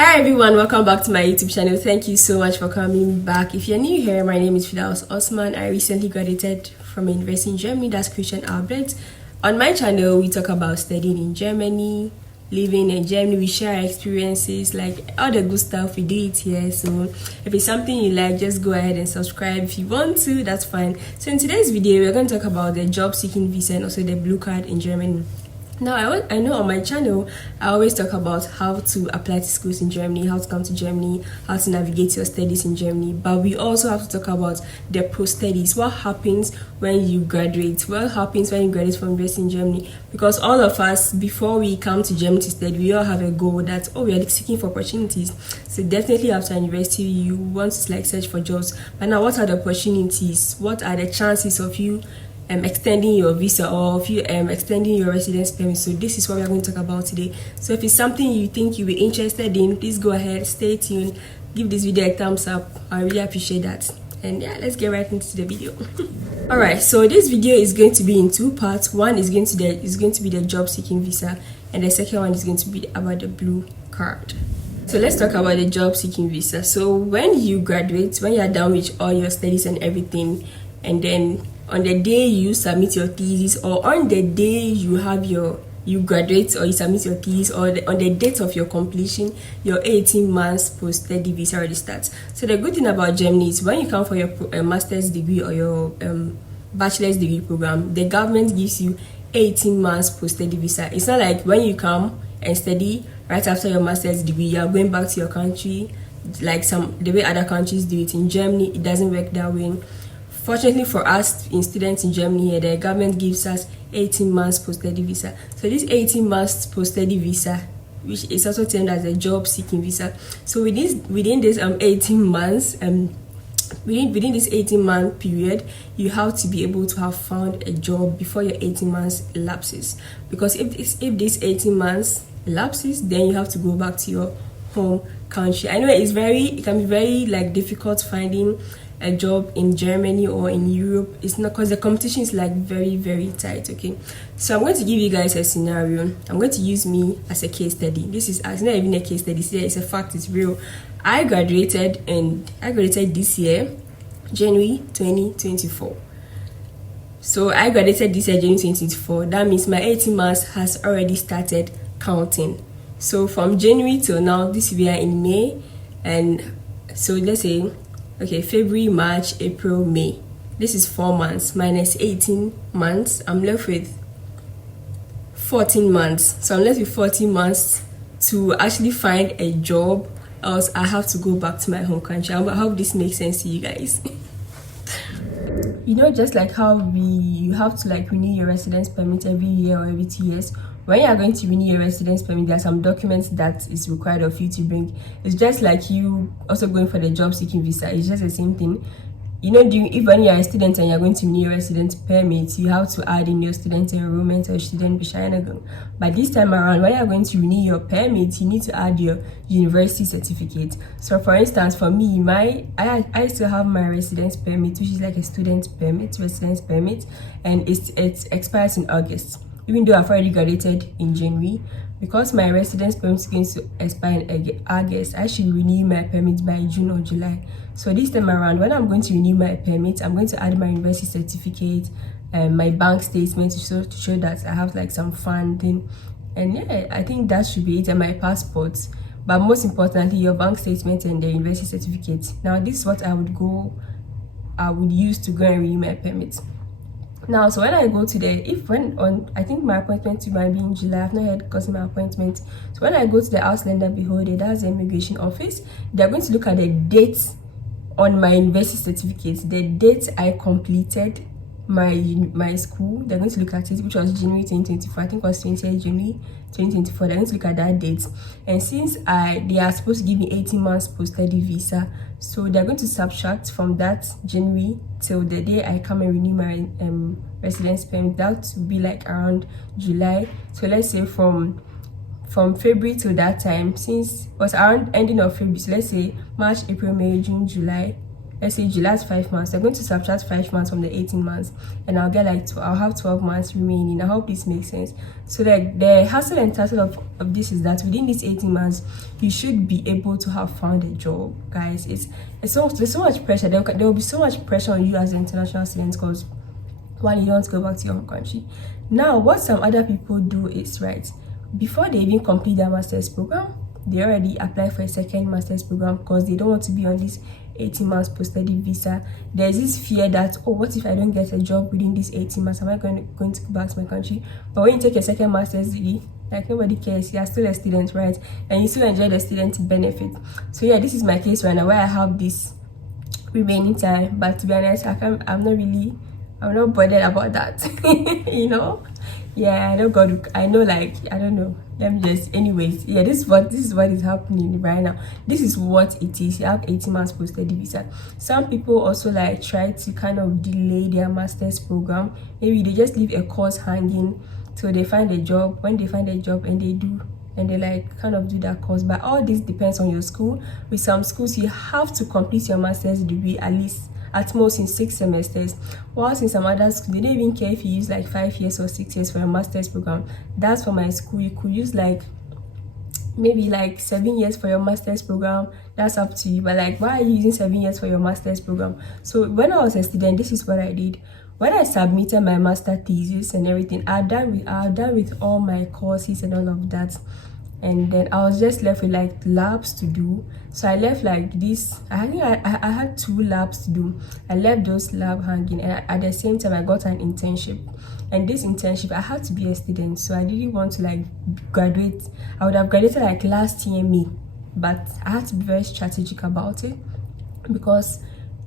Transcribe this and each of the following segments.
Hi everyone, welcome back to my YouTube channel. Thank you so much for coming back. If you're new here, my name is Fidaus Osman. I recently graduated from a university in Germany, that's Christian Albert. On my channel, we talk about studying in Germany, living in Germany. We share our experiences, like all the good stuff. We do it here. So if it's something you like, just go ahead and subscribe. If you want to, that's fine. So in today's video, we're going to talk about the job seeking visa and also the blue card in Germany. Now, I know on my channel, I always talk about how to apply to schools in Germany, how to come to Germany, how to navigate your studies in Germany. But we also have to talk about the post-studies. What happens when you graduate? What happens when you graduate from university in Germany? Because all of us, before we come to Germany to study, we all have a goal that, we are seeking for opportunities. So definitely after university, you want to search for jobs. But now, what are the opportunities? What are the chances of you extending your visa or if you extending your residence permit? So this is what we're going to talk about today. So if it's something you think you'll be interested in, please go ahead, stay tuned, give this video a thumbs up. I really appreciate that. And yeah, let's get right into the video. All right, so this video is going to be in two parts. One is going to be the job seeking visa, and the second one is going to be about the blue card. So let's talk about the job seeking visa. So when you graduate, when you're done with all your studies and everything, and then on the day you submit your thesis, or on the day you graduate or you submit your thesis, or on the date of your completion, your 18 months post-study visa already starts. So the good thing about Germany is when you come for your master's degree or your bachelor's degree program, the government gives you 18 months post-study visa. It's not like when you come and study right after your master's degree, you are going back to your country like the way other countries do it. In Germany, it doesn't work that way. Fortunately for us students in Germany here, the government gives us 18 months post-study visa. So this 18 months post-study visa, which is also termed as a job seeking visa. So within this 18 months, within this 18-month period, you have to be able to have found a job before your 18 months elapses. Because if this 18 months elapses, then you have to go back to your home country. I know it can be very difficult finding a job in Germany or in Europe. It's not, because the competition is very, very tight. Okay, so I'm going to give you guys a scenario. I'm going to use me as a case study. It's not even a case study, it's a fact, it's real. I graduated this year, January 2024. So I graduated this year, January 2024. That means my 18 months has already started counting. So from January till now, we are in May, and so let's say, okay, February, March, April, May. This is 4 months minus 18 months. I'm left with 14 months. So I'm left with 14 months to actually find a job, else I have to go back to my home country. I hope this makes sense to you guys. You know, just like how you have to renew your residence permit every year or every 2 years. When you are going to renew your residence permit, there are some documents that is required of you to bring. It's just like you also going for the job seeking visa. It's just the same thing. You know, when you are a student and you're going to renew your residence permit, you have to add in your student enrollment or student Bishanagan. But this time around, when you're going to renew your permit, you need to add your university certificate. So for instance, for me, I still have my residence permit, which is like a student permit, residence permit, and it expires in August. Even though I've already graduated in January, because my residence permit is going to expire in August, I should renew my permit by June or July. So this time around, when I'm going to renew my permit, I'm going to add my university certificate and my bank statement to show that I have some funding. And yeah, I think that should be it, and my passport. But most importantly, your bank statement and the university certificate. Now, this is what I would use to go and renew my permit. Now, so when I go to I think my appointment might be in July. I've not yet gotten my appointment. So when I go to the Ausländer Behörde, that's the immigration office, they're going to look at the dates on my university certificate, the date I completed my school. They're going to look at it, which was January 2024. I think it was 20th January 2024. They're going to look at that date. And since they are supposed to give me 18 months post-study visa, so they're going to subtract from that January till the day I come and renew my residence permit. That will be around July. So let's say from February to that time, since it was around ending of February, so let's say March, April, May, June, July, let's say July is 5 months, they're going to subtract 5 months from the 18 months, and I'll get like I'll have 12 months remaining. I hope this makes sense. So the hustle and tussle of this is that within these 18 months, you should be able to have found a job, guys. There's so much pressure. There will be so much pressure on you as an international student, because one, you don't want to go back to your home country. Now, what some other people do is, right, before they even complete their master's program, they already apply for a second master's program, because they don't want to be on this 18 months post-study visa. There's this fear that, oh, what if I don't get a job within these 18 months? Am I going to go back to my country? But when you take a second master's degree, like, nobody cares. You are still a student, right? And you still enjoy the student benefit. So yeah, this is my case right now, where I have this remaining time. But to be honest, I'm not bothered about that. You know? Yeah, I know God. I know, like, I don't know. Let me just, anyways. Yeah, this is what is happening right now. This is what it is. You have 18 months post-study visa. Some people also like try to kind of delay their master's program. Maybe they just leave a course hanging till they find a job. When they find a job and they like kind of do that course. But all this depends on your school. With some schools, you have to complete your master's degree at most in 6 semesters, whilst in some other schools they don't even care if you use like 5 years or 6 years for your master's program. That's for my school. You could use like maybe like 7 years for your master's program. That's up to you. But like, why are you using 7 years for your master's program? So when I was a student, this is what I did. When I submitted my master thesis and everything, I done with all my courses and all of that. And then I was just left with like labs to do. So I left like this. I had 2 labs to do. I left those lab hanging, and at the same time I got an internship. And this internship, I had to be a student, so I didn't want to like graduate. I would have graduated like last year May, but I had to be very strategic about it, because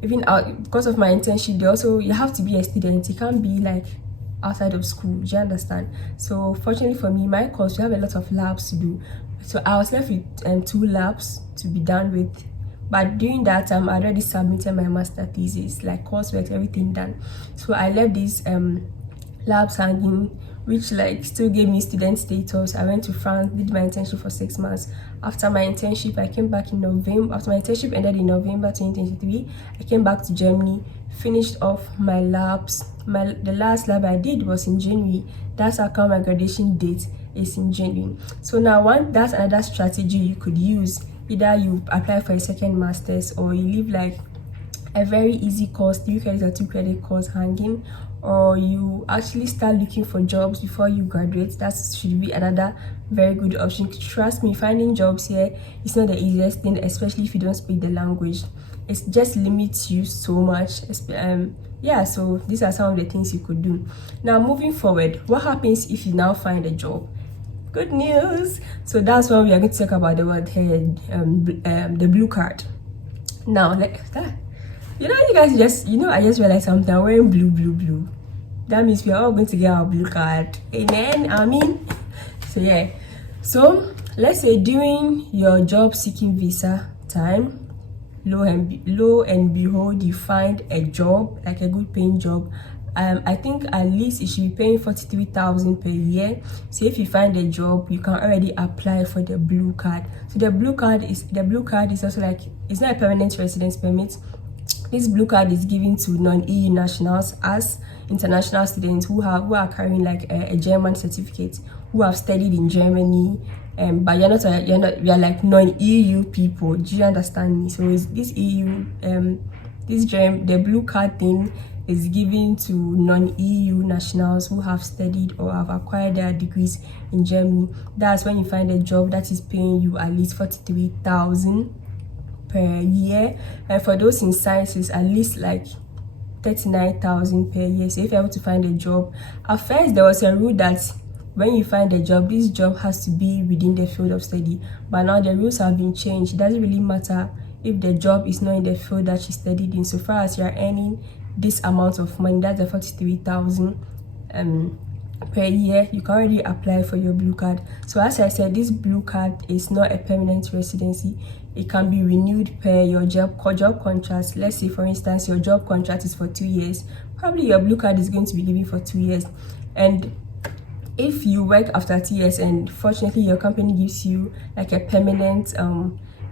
because of my internship, you have to be a student. You can't be like outside of school. Do you understand? So fortunately for me, my course, we have a lot of labs to do. So I was left with 2 labs to be done with. But during that time, I already submitted my master thesis, like coursework, everything done. So I left these labs hanging, which like still gave me student status. I went to France, did my internship for 6 months. After my internship, I came back in November. After my internship ended in November 2023, I came back to Germany, finished off my labs. The last lab I did was in January. That's how come my graduation date is in January. So now that's another strategy you could use. Either you apply for a second master's, or you leave like a very easy course, 3 credits or 2 credit course hanging, or you actually start looking for jobs before you graduate. That should be another very good option. Trust me, finding jobs here is not the easiest thing, especially if you don't speak the language. It just limits you so much. Yeah, so these are some of the things you could do. Now moving forward, what happens if you now find a job? Good news. So that's why we are going to talk about the word here, the blue card. Now, like that, you guys I just realized something. I'm wearing blue. That means we are all going to get our blue card. Amen. I mean, so yeah. So let's say during your job seeking visa time, lo and behold, you find a job, like a good paying job. I think at least it should be paying 43,000 per year. So if you find a job, you can already apply for the blue card. So the blue card is also like, it's not a permanent residence permit. This blue card is given to non-EU nationals as international students who are carrying like a German certificate, who have studied in Germany. But we are like non-EU people. Do you understand me? So it's this EU, the blue card thing is given to non-EU nationals who have studied or have acquired their degrees in Germany. That's when you find a job that is paying you at least 43,000 per year, and for those in sciences, at least like 39,000 per year. So if you're able to find a job, at first there was a rule that when you find a job, this job has to be within the field of study, but now the rules have been changed. It doesn't really matter if the job is not in the field that you studied in, so far as you are earning this amount of money, that's the 43,000 per year, you can already apply for your blue card. So as I said, this blue card is not a permanent residency. It can be renewed per your job contract. Let's say for instance your job contract is for 2 years, probably your blue card is going to be given for 2 years. And if you work after 2 years and fortunately your company gives you like a permanent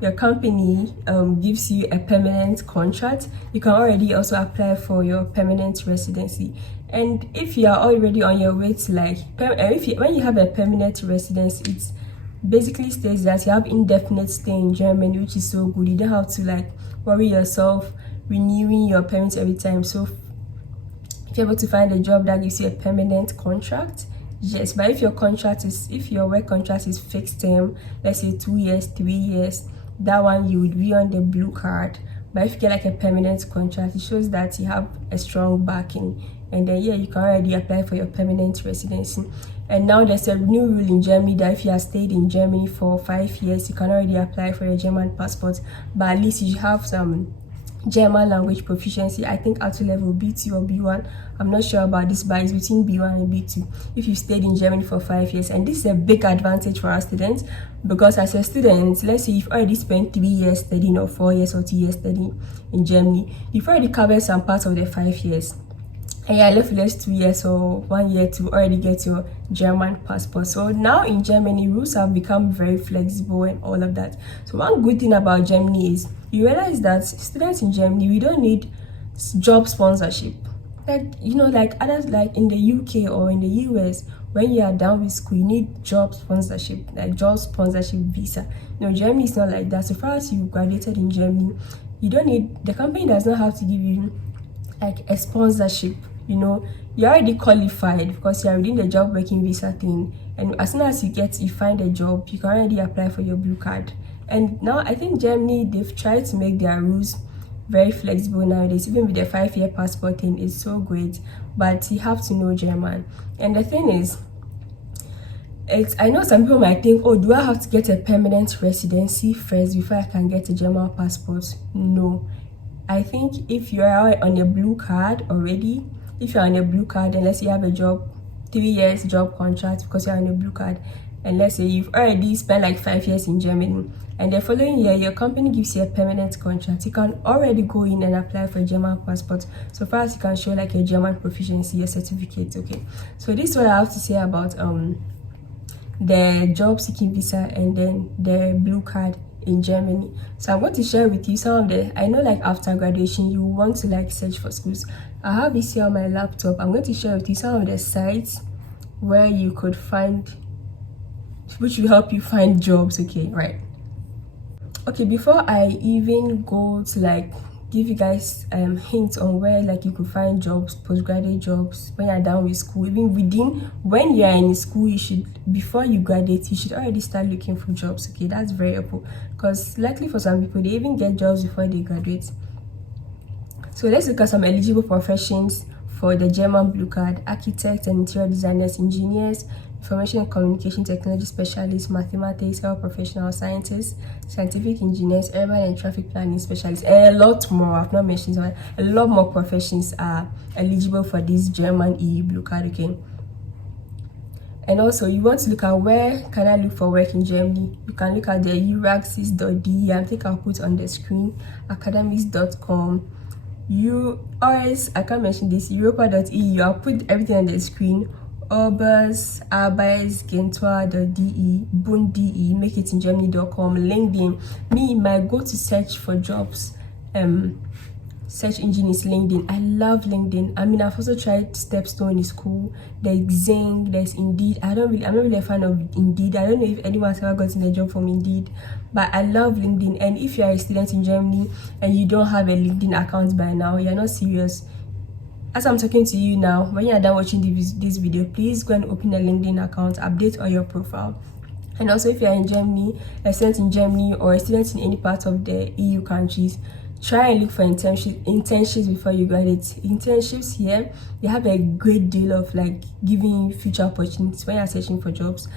your company gives you a permanent contract, you can already also apply for your permanent residency. And if you are already on your way to like when you have a permanent residence, it's basically states that you have indefinite stay in Germany, which is so good. You don't have to like worry yourself renewing your permit every time. So if you're able to find a job that gives you a permanent contract, yes. But if your work contract is fixed term, let's say 2 years, 3 years, that one you would be on the blue card. But if you get like a permanent contract, it shows that you have a strong backing, and then yeah, you can already apply for your permanent residency. And now there's a new rule in Germany that if you have stayed in Germany for 5 years, you can already apply for your German passport. But at least you have some German language proficiency. I think up to level B2 or B1. I'm not sure about this, but it's between B1 and B2 if you stayed in Germany for 5 years. And this is a big advantage for our students, because as a student, let's say you've already spent 3 years studying, or 4 years or 2 years studying in Germany, you've already covered some parts of the 5 years. And you're left with just 2 years or 1 year to already get your German passport. So now in Germany, rules have become very flexible and all of that. So one good thing about Germany is you realize that students in Germany, we don't need job sponsorship. Like, you know, like others, like in the UK or in the US, when you are done with school, you need job sponsorship, like job sponsorship visa. You know, Germany is not like that. So far as you graduated in Germany, you don't need, the company does not have to give you like a sponsorship. You know, you're already qualified because you're within the job working visa thing, and as soon as you find a job, you can already apply for your blue card. And now I think Germany, they've tried to make their rules very flexible nowadays. Even with the 5-year passport thing, it's so great, but you have to know German. And the thing is, I know some people might think, oh, do I have to get a permanent residency first before I can get a German passport? No. I think if you are on a blue card already, if you're on a blue card, and let's say you have a job, 3 years job contract because you're on a blue card, and let's say you've already spent like 5 years in Germany, and the following year your company gives you a permanent contract, you can already go in and apply for a German passport, so far as you can show like a German proficiency, a certificate. Okay, so this is what I have to say about the job seeking visa and then the blue card in Germany. So I'm going to share with you some of the, I know like after graduation you want to like search for schools. I have this here on my laptop. I'm going to share with you some of the sites where you could find, which will help you find jobs. Okay, right. Okay, before I even go to like give you guys hints on where like you could find jobs, postgraduate jobs when you're done with school, even when you're in school, you should, before you graduate, you should already start looking for jobs. Okay, that's very helpful, because likely for some people they even get jobs before they graduate. So let's look at some eligible professions for the German blue card: architects and interior designers, engineers, information and communication technology specialists, mathematics, health professionals, scientists, scientific engineers, urban and traffic planning specialists, and a lot more. I've not mentioned some, a lot more professions are eligible for this German EU blue card. Okay, and also you want to look at where can I look for work in Germany. You can look at the uraxis.de. I think I'll put on the screen, academics.com, I can't mention this, europa.eu. I'll put everything on the screen. Orbers, Arbeitsgentur.de, Bund.de, makeitingermany.com, LinkedIn. My go-to search for jobs search engine is LinkedIn. I love LinkedIn. I mean, I've also tried Stepstone, is cool. There's Xing, there's Indeed. I'm not really a fan of Indeed. I don't know if anyone's ever gotten a job from Indeed, but I love LinkedIn. And if you're a student in Germany and you don't have a LinkedIn account by now, you're not serious. As I'm talking to you now, when you're done watching this video, please go and open a LinkedIn account, update all your profile. And also, if you're in Germany, a student in Germany, or a student in any part of the EU countries, try and look for internships before you graduate. Internships here, they have a great deal of like giving you future opportunities when you're searching for jobs,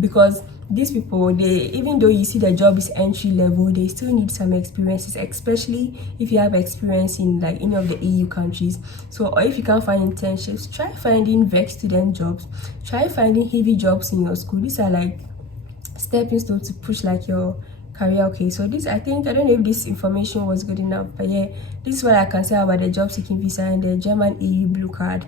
because these people, even though you see the job is entry level, they still need some experiences, especially if you have experience in like any of the EU countries. So, or if you can't find internships, try finding VEC student jobs, try finding heavy jobs in your school. These are like stepping stones to push like your career. Okay, so this, I don't know if this information was good enough, but yeah, this is what I can say about the job seeking visa and the German EU blue card.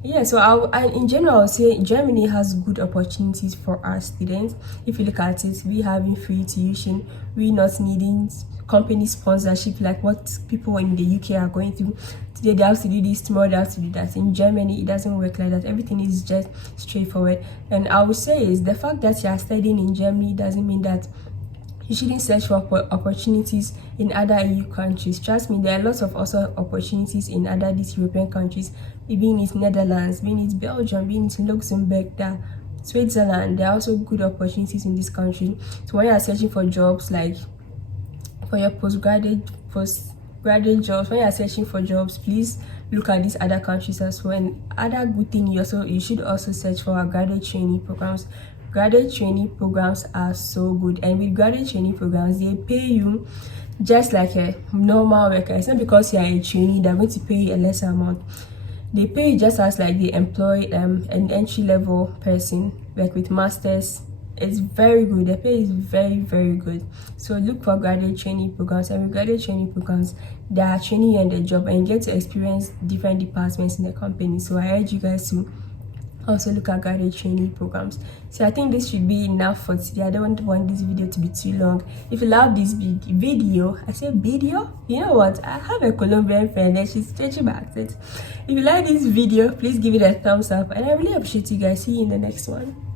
Yeah, so in general, I'll say Germany has good opportunities for our students. If you look at it, we having free tuition, we not needing company sponsorship like what people in the UK are going through. Today they have to do this, tomorrow they have to do that. In Germany, it doesn't work like that. Everything is just straightforward. And I would say is the fact that you are studying in Germany doesn't mean that you shouldn't search for opportunities in other EU countries. Trust me, there are lots of also opportunities in other these European countries, being it Netherlands, being it Belgium, being it Luxembourg, that Switzerland. There are also good opportunities in this country. So when you are searching for jobs, like for your postgraduate jobs, when you are searching for jobs, please look at these other countries as well. And other good thing, you should also search for our graduate training programs. Graduate training programs are so good, and with graduate training programs they pay you just like a normal worker. It's not because you are a trainee they're going to pay you a lesser amount. They pay you just as like they employ an entry-level person, like with masters. It's very good. The pay is very, very good. So look for graduate training programs, and with graduate training programs they are training you on the job and you get to experience different departments in the company. So I urge you guys to also look at graduate training programs. So I think this should be enough for today. I don't want this video to be too long. If you love this video, I say video, you know what, I have a Colombian friend and she's stretching my accent. If you like this video, please give it a thumbs up, and I really appreciate you guys. See you in the next one.